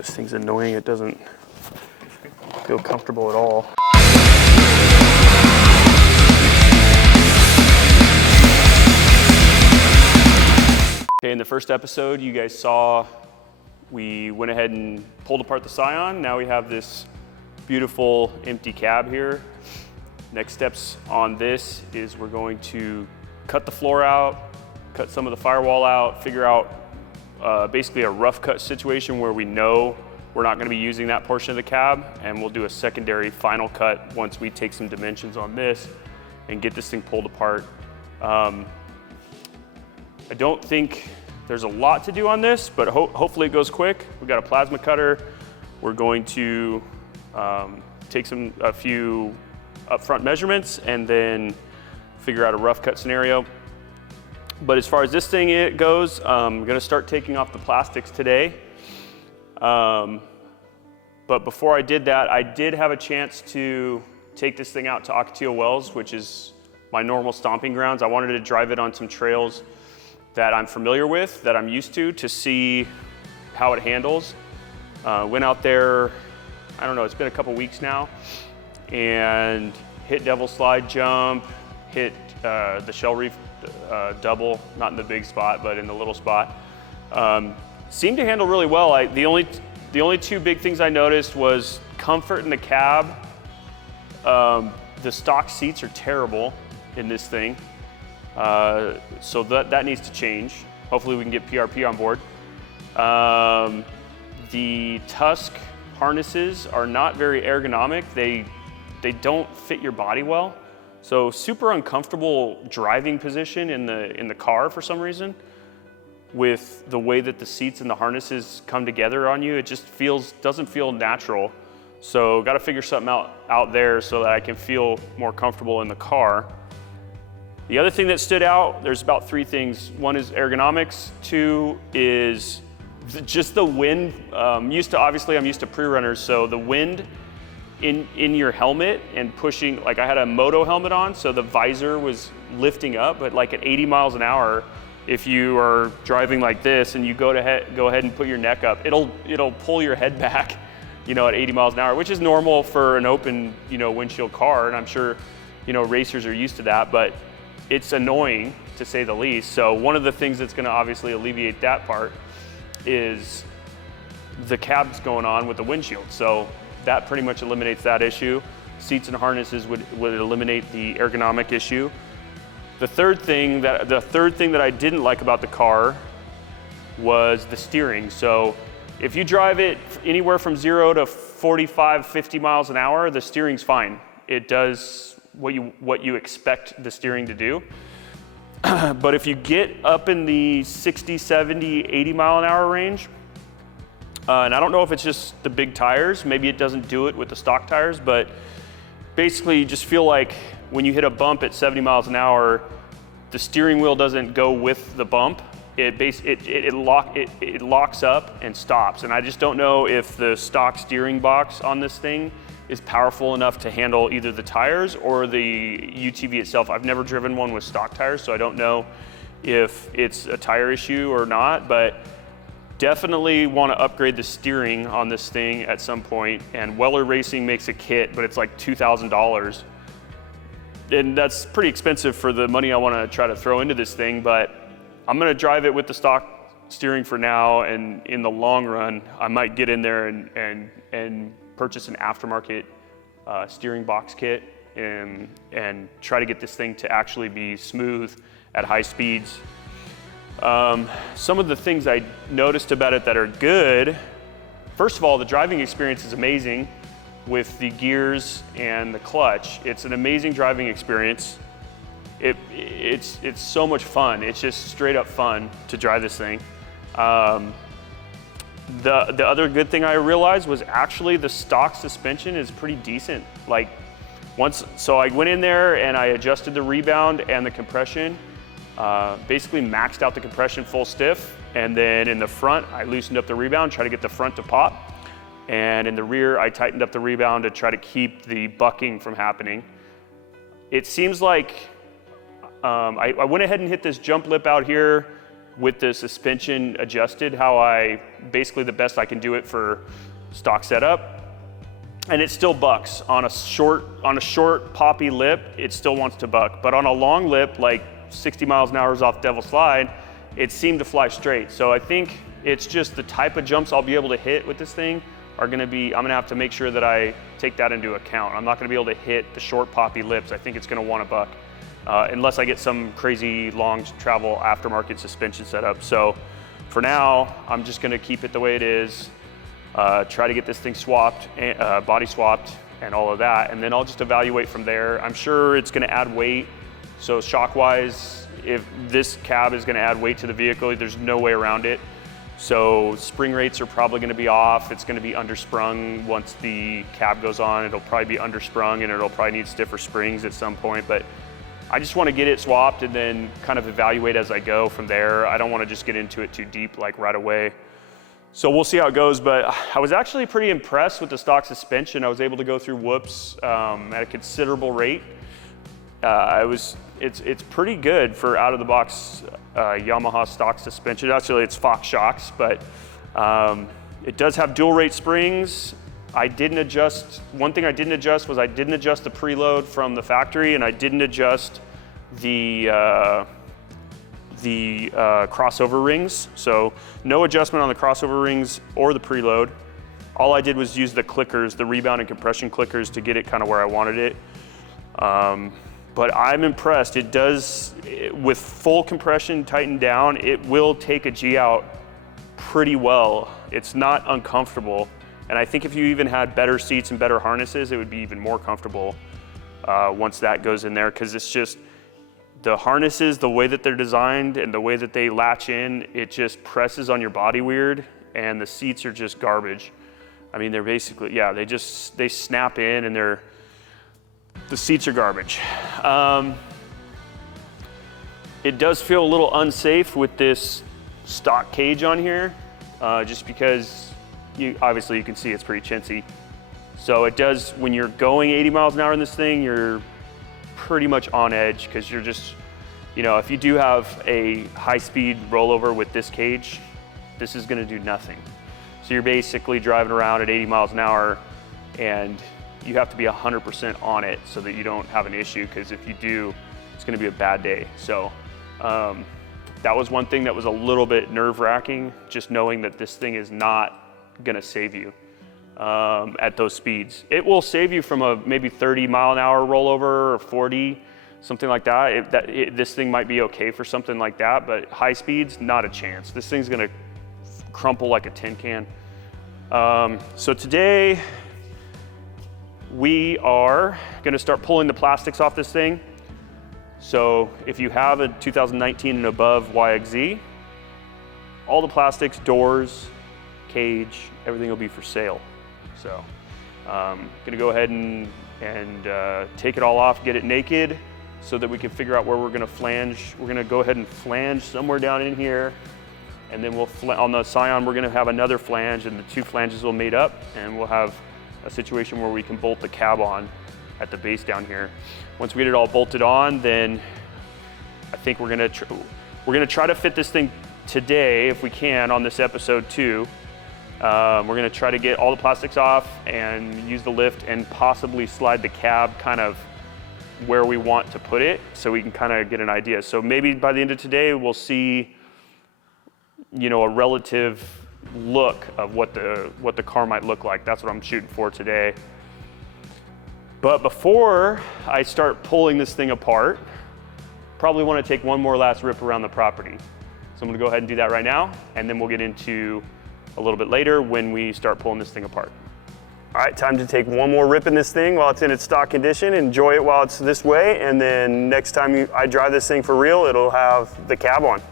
This thing's annoying. It doesn't feel comfortable at all. Okay, in the first episode, you guys saw we went ahead and pulled apart the Scion. Now we have this beautiful empty cab here. Next steps on this is we're going to cut the floor out, cut some of the firewall out, figure out basically a rough cut situation where we know we're not going to be using that portion of the cab, and we'll do a secondary final cut once we take some dimensions on this and get this thing pulled apart. I don't think there's a lot to do on this, but hopefully it goes quick. We've got a plasma cutter. We're going to take a few upfront measurements and then figure out a rough cut scenario. But as far as this thing goes, I'm gonna start taking off the plastics today. But before I did that, I did have a chance to take this thing out to Ocotillo Wells, which is my normal stomping grounds. I wanted to drive it on some trails that I'm familiar with, that I'm used to see how it handles. Went out there, I don't know, it's been a couple weeks now, and hit Devil Slide Jump, hit the Shell Reef double, not in the big spot, but in the little spot. Seemed to handle really well. The only two big things I noticed was comfort in the cab. The stock seats are terrible in this thing. So that needs to change. Hopefully we can get PRP on board. The Tusk harnesses are not very ergonomic. They don't fit your body well. So super uncomfortable driving position in the car for some reason. With the way that the seats and the harnesses come together on you, it just doesn't feel natural. So got to figure something out there so that I can feel more comfortable in the car. The other thing that stood out, there's about three things. One is ergonomics. Two is just the wind. I'm used to pre-runners, so the wind in your helmet and pushing, like I had a moto helmet on, so the visor was lifting up, but like at 80 miles an hour, if you are driving like this and you go ahead and put your neck up, it'll pull your head back, at 80 miles an hour, which is normal for an open, windshield car, and I'm sure, racers are used to that, but it's annoying to say the least. So one of the things that's going to obviously alleviate that part is the cabs going on with the windshield. So that pretty much eliminates that issue. Seats and harnesses would eliminate the ergonomic issue. The third thing that I didn't like about the car was the steering. So if you drive it anywhere from 0 to 45, 50 miles an hour, the steering's fine. It does what you expect the steering to do. But if you get up in the 60, 70, 80 mile an hour range, and I don't know if it's just the big tires, maybe it doesn't do it with the stock tires, but basically you just feel like when you hit a bump at 70 miles an hour, the steering wheel doesn't go with the bump. It locks up and stops. And I just don't know if the stock steering box on this thing is powerful enough to handle either the tires or the UTV itself. I've never driven one with stock tires, so I don't know if it's a tire issue or not, but definitely want to upgrade the steering on this thing at some point. And Weller Racing makes a kit, but it's like $2,000. And that's pretty expensive for the money I want to try to throw into this thing, but I'm going to drive it with the stock steering for now, and in the long run, I might get in there and purchase an aftermarket steering box kit and try to get this thing to actually be smooth at high speeds. Some of the things I noticed about it that are good, first of all, the driving experience is amazing with the gears and the clutch. It's an amazing driving experience. It's so much fun. It's just straight up fun to drive this thing. The other good thing I realized was actually the stock suspension is pretty decent. So I went in there and I adjusted the rebound and the compression, basically maxed out the compression full stiff, and then in the front, I loosened up the rebound, try to get the front to pop. And in the rear, I tightened up the rebound to try to keep the bucking from happening. It seems like I went ahead and hit this jump lip out here with the suspension adjusted basically the best I can do it for stock setup. And it still bucks. On a short poppy lip, it still wants to buck. But on a long lip, like 60 miles an hour off Devil Slide, it seemed to fly straight. So I think it's just the type of jumps I'll be able to hit with this thing I'm gonna have to make sure that I take that into account. I'm not gonna be able to hit the short poppy lips. I think it's gonna want to buck. Unless I get some crazy long travel aftermarket suspension setup. So for now, I'm just gonna keep it the way it is, try to get this thing swapped, body swapped and all of that, and then I'll just evaluate from there. I'm sure it's gonna add weight. So shock-wise, if this cab is gonna add weight to the vehicle, there's no way around it. So spring rates are probably gonna be off. It's gonna be undersprung once the cab goes on. It'll probably be undersprung and it'll probably need stiffer springs at some point, but I just want to get it swapped and then kind of evaluate as I go from there. I don't want to just get into it too deep like right away. So we'll see how it goes, but I was actually pretty impressed with the stock suspension. I was able to go through whoops at a considerable rate. It's pretty good for out of the box Yamaha stock suspension. Actually, it's Fox shocks, but it does have dual rate springs. One thing I didn't adjust was I didn't adjust the preload from the factory, and I didn't adjust the crossover rings. So no adjustment on the crossover rings or the preload. All I did was use the clickers, the rebound and compression clickers, to get it kind of where I wanted it. But I'm impressed. It does, with full compression tightened down, it will take a G out pretty well. It's not uncomfortable. And I think if you even had better seats and better harnesses, it would be even more comfortable once that goes in there, because it's just, the harnesses, the way that they're designed and the way that they latch in, it just presses on your body weird, and the seats are just garbage. I mean, they're basically, yeah, they snap in and the seats are garbage. It does feel a little unsafe with this stock cage on here, just because obviously you can see it's pretty chintzy. So it does, when you're going 80 miles an hour in this thing, you're pretty much on edge, because you're just, if you do have a high-speed rollover with this cage, this is gonna do nothing. So you're basically driving around at 80 miles an hour, and you have to be 100% on it so that you don't have an issue, because if you do, it's gonna be a bad day. So that was one thing that was a little bit nerve-wracking, just knowing that this thing is not gonna save you at those speeds. It will save you from a maybe 30 mile an hour rollover or 40, something like that. This thing might be okay for something like that, but high speeds, not a chance. This thing's gonna crumple like a tin can. So today we are gonna start pulling the plastics off this thing. So if you have a 2019 and above YXZ, all the plastics, doors, cage, everything will be for sale. So gonna go ahead and take it all off, get it naked, so that we can figure out where we're gonna flange. We're gonna go ahead and flange somewhere down in here, and then on the Scion, we're gonna have another flange, and the two flanges will mate up, and we'll have a situation where we can bolt the cab on at the base down here. Once we get it all bolted on, then I think we're gonna try to fit this thing today, if we can, on this episode too. We're gonna try to get all the plastics off and use the lift and possibly slide the cab kind of where we want to put it, so we can kind of get an idea. So maybe by the end of today, we'll see, a relative look of what the car might look like. That's what I'm shooting for today. But before I start pulling this thing apart, probably want to take one more last rip around the property. So I'm gonna go ahead and do that right now, and then we'll get into a little bit later when we start pulling this thing apart. All right, time to take one more rip in this thing while it's in its stock condition. Enjoy it while it's this way, and then next time I drive this thing for real, it'll have the cab on.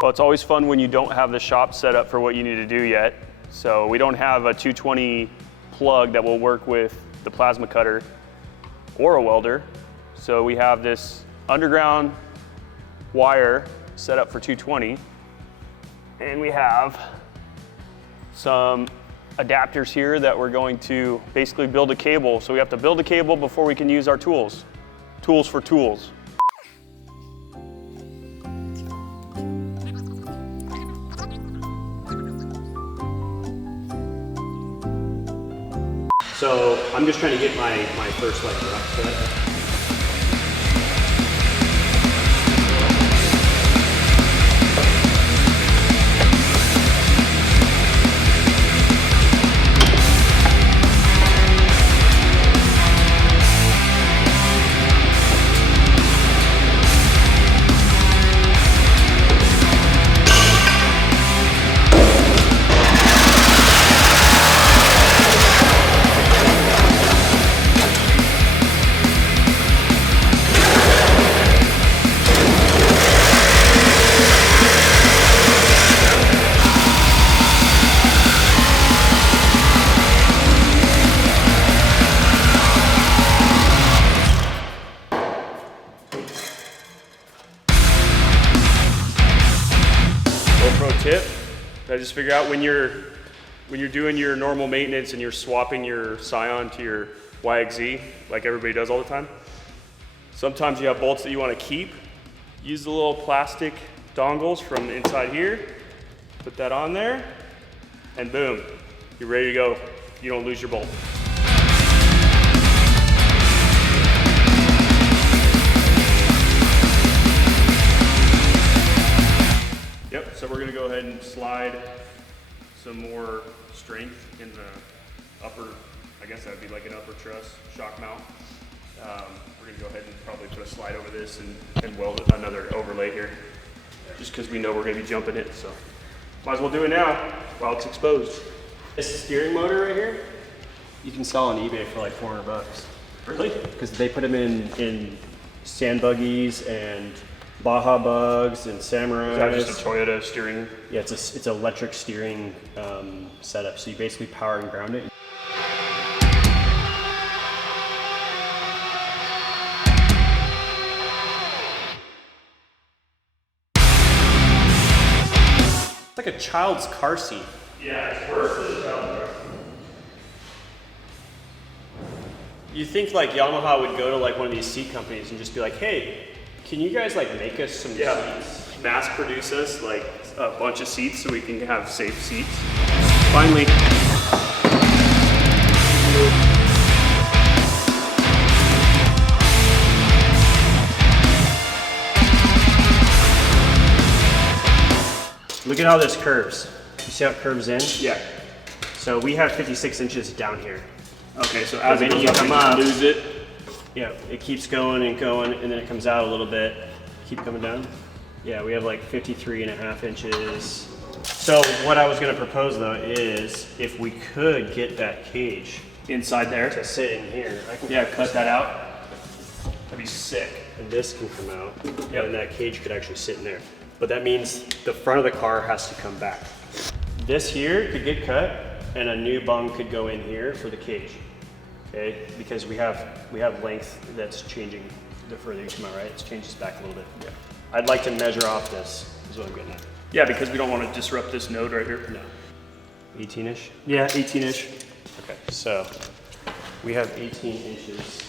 Well, it's always fun when you don't have the shop set up for what you need to do yet. So we don't have a 220 plug that will work with the plasma cutter or a welder. So we have this underground wire set up for 220. And we have some adapters here that we're going to basically build a cable. So we have to build a cable before we can use our tools. Tools for tools. So I'm just trying to get my first like rough set. Tip I just figure out when you're doing your normal maintenance and you're swapping your Scion to your YXZ like everybody does all the time. Sometimes you have bolts that you want to keep. Use the little plastic dongles from the inside here. Put that on there, and boom, you're ready to go. You don't lose your bolt. Yep, so we're gonna go ahead and slide some more strength in the upper, I guess that would be like an upper truss shock mount. We're gonna go ahead and probably put a slide over this and weld another overlay here, just because we know we're gonna be jumping it, so. Might as well do it now while it's exposed. This steering motor right here, you can sell on eBay for like 400 bucks. Really? Because they put them in sand buggies and Baja bugs and Samurais. Is that just a Toyota steering? Yeah, it's an electric steering setup. So you basically power and ground it. It's like a child's car seat. Yeah, it's worse than a child's car seat. You think like Yamaha would go to like one of these seat companies and just be like, hey, can you guys like make us some seats? Mass produce us like a bunch of seats so we can have safe seats. Finally. Look at how this curves. You see how it curves in? Yeah. So we have 56 inches down here. Okay, so as it comes up, you lose it. Yeah, it keeps going, and then it comes out a little bit. Keep coming down. Yeah, we have like 53.5 inches. So what I was gonna propose though is if we could get that cage inside there to sit in here. Cut that out. That'd be sick. And this can come out, and that cage could actually sit in there. But that means the front of the car has to come back. This here could get cut, and a new bung could go in here for the cage. Okay, because we have length that's changing the further you come out, right? It changes back a little bit. Yeah. I'd like to measure off this, is what I'm getting at. Yeah, because we don't want to disrupt this node right here. No. 18-ish? Yeah, 18-ish. Okay, so we have 18 inches.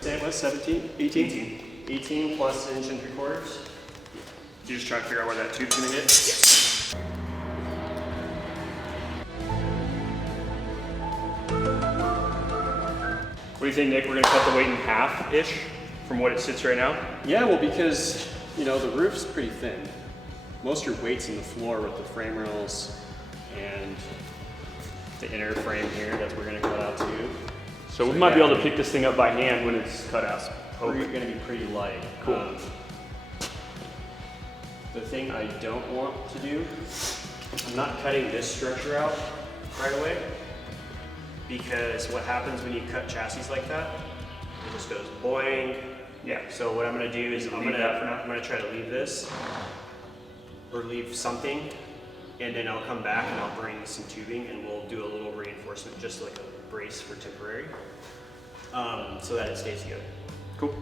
Say it was 17? 18? 18 plus an inch and 3/4. You just try to figure out where that tube's gonna hit? Yes. What do you think, Nick? We're gonna cut the weight in half-ish from what it sits right now? Yeah, well, because, you know, the roof's pretty thin. Most of your weight's in the floor with the frame rails and the inner frame here that we're gonna cut out too. So we might be able to pick this thing up by hand when it's cut out. We're gonna be pretty light. Cool. The thing I don't want to do, I'm not cutting this structure out right away, because what happens when you cut chassis like that, it just goes boing. Yeah, so what I'm gonna do is I'm gonna try to leave this, or leave something, and then I'll come back and I'll bring some tubing and we'll do a little reinforcement, just like a brace for temporary, so that it stays together. Cool.